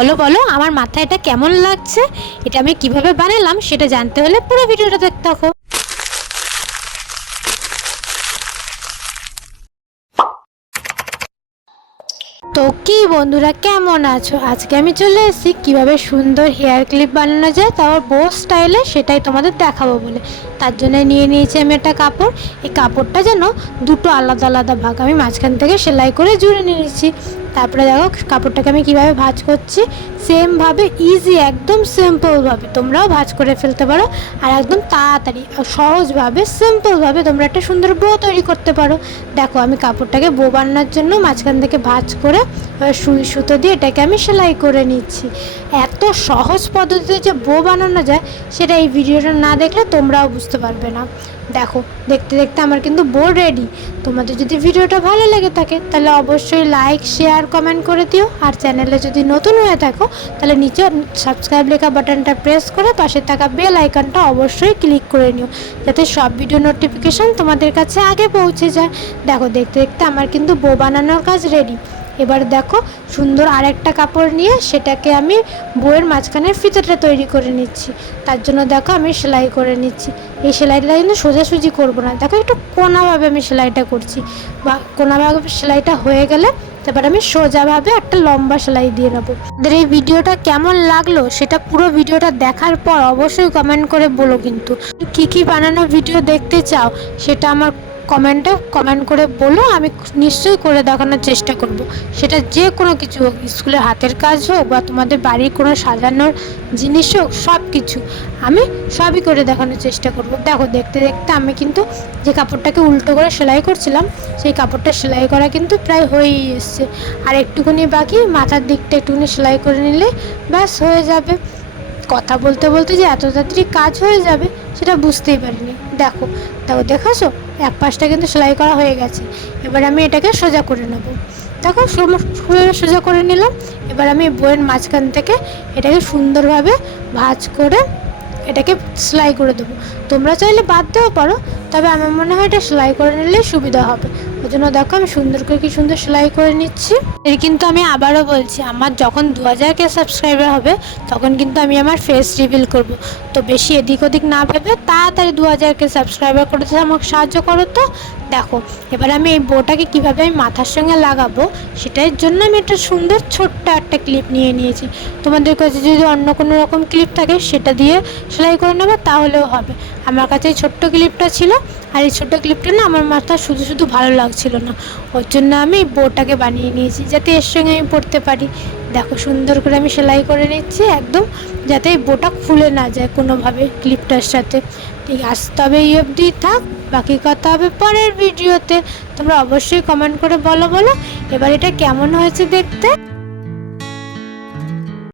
বলো বলো আমার মাথায় এটা কেমন লাগছে, এটা আমি কিভাবে বানালাম সেটা জানতে হলে পুরো ভিডিওটা দেখতে থাকো। তো কি বন্ধুরা, কেমন আছো? আজকে আমি চলে এসেছি কিভাবে সুন্দর হেয়ার ক্লিপ বানানো যায়, তাও বো স্টাইলে, সেটাই তোমাদের দেখাবো বলে। তার জন্য নিয়ে নিয়েছি আমি একটা কাপড়। এই কাপড়টা যেন দুটো আলাদা আলাদা ভাগ, আমি মাঝখান থেকে সেলাই করে জুড়ে নিয়েছি। তারপরে দেখো কাপড়টাকে আমি কিভাবে ভাঁজ করছি, সেমভাবে ইজি, একদম সিম্পলভাবে তোমরাও ভাঁজ করে ফেলতে পারো। আর একদম তাড়াতাড়ি আর সহজভাবে সিম্পলভাবে তোমরা একটা সুন্দর বো তৈরি করতে পারো। দেখো আমি কাপড়টাকে বো বানানোর জন্য মাঝখান থেকে ভাঁজ করে সুই সুতো দিয়ে এটাকে আমি সেলাই করে নিচ্ছি। এত সহজ পদ্ধতিতে যে বো বানানো যায় সেটা এই ভিডিওটা না দেখলে তোমরাও বুঝতে পারবে না। দেখো দেখতে দেখতে আমার কিন্তু বো রেডি। তোমাদের যদি ভিডিওটা ভালো লেগে থাকে তাহলে অবশ্যই লাইক, শেয়ার, কমেন্ট করে দিও। আর চ্যানেলে যদি নতুন হয়ে থাকো তাহলে নিচে সাবস্ক্রাইব লেখা বাটনটা প্রেস করে পাশে থাকা বেল আইকনটা অবশ্যই ক্লিক করে নিও, যাতে সব ভিডিও নোটিফিকেশান তোমাদের কাছে আগে পৌঁছে যায়। দেখো দেখতে দেখতে আমার কিন্তু বো বানানোর কাজ রেডি। এবার দেখো সুন্দর আরেকটা কাপড় নিয়ে সেটাকে আমি বইয়ের মাঝখানের ফিতাটা তৈরি করে নিচ্ছি। তার জন্য দেখো আমি সেলাই করে নিচ্ছি। এই সেলাইটা কিন্তু সোজাসুজি করব না, দেখো একটু কোনাভাবে আমি সেলাইটা করছি। বা কোনাভাবে সেলাইটা হয়ে গেলে তারপর আমি সোজাভাবে একটা লম্বা সেলাই দিয়ে নেবো। আমাদের এই ভিডিওটা কেমন লাগলো সেটা পুরো ভিডিওটা দেখার পর অবশ্যই কমেন্ট করে বলো। কিন্তু কী বানানো ভিডিও দেখতে চাও সেটা আমার কমেন্টে কমেন্ট করে বলো, আমি নিশ্চয়ই করে দেখানোর চেষ্টা করব। সেটা যে কোনো কিছু হোক, স্কুলের হাতের কাজ হোক বা তোমাদের বাড়ির কোনো সাজানোর জিনিস হোক, সব কিছু আমি সবই করে দেখানোর চেষ্টা করব। দেখো দেখতে দেখতে আমি কিন্তু যে কাপড়টাকে উল্টো করে সেলাই করছিলাম সেই কাপড়টা সেলাই করা কিন্তু প্রায় হয়েই এসছে। আর একটুখানি বাকি, মাথার দিকটা একটুখানি সেলাই করে নিলে ব্যাস হয়ে যাবে। কথা বলতে বলতে যে এত তাড়াতাড়ি কাজ হয়ে যাবে সেটা বুঝতেই পারিনি। দেখো দেখো দেখাছো, এক পাশটা কিন্তু সেলাই করা হয়ে গেছে। এবার আমি এটাকে সোজা করে নেব। দেখো সোজা করে নিলাম। এবার আমি বইয়ের মাঝখান থেকে এটাকে সুন্দরভাবে ভাঁজ করে এটাকে সেলাই করে দেবো। তোমরা চাইলে বাদ দেওয়া পারো, তবে আমার মনে হয় এটা সেলাই করে নিলেই সুবিধা হবে। ওই জন্য দেখো আমি সুন্দর করে কি সুন্দর সেলাই করে নিচ্ছি। এর কিন্তু আমি আবারও বলছি, আমার যখন 2000 সাবস্ক্রাইবার হবে তখন কিন্তু আমি আমার ফেস রিভিল করব। তো বেশি এদিক ওদিক না ভেবে তাড়াতাড়ি 2000 সাবস্ক্রাইবার করতে আমাকে সাহায্য করো। তো দেখো এবার আমি এই বোটাকে কীভাবে আমি মাথার সঙ্গে লাগাবো সেটার জন্য আমি একটা সুন্দর ছোট্ট একটা ক্লিপ নিয়ে নিয়েছি। তোমাদের কাছে যদি অন্য কোনো রকম ক্লিপ থাকে সেটা দিয়ে সেলাই করে নেবে তাহলেও হবে। আমার কাছে এই ছোট্ট ক্লিপটা ছিল, আর এই ছোট্ট ক্লিপটা না আমার মাথা শুধু শুধু ভালো লাগছিল না, ওর জন্য আমি এই বোটাকে বানিয়ে নিয়েছি যাতে এর সঙ্গে আমি পরতে পারি। দেখো সুন্দর করে আমি সেলাই করে নিচ্ছি একদম, যাতে এই বোটা খুলে না যায় কোনোভাবে ক্লিপটার সাথে। ঠিক আছে, তবে এই অবধি থাক, বাকি কথা হবে পরের ভিডিওতে। তোমরা অবশ্যই কমেন্ট করে বলো এবার এটা কেমন হয়েছে দেখতে।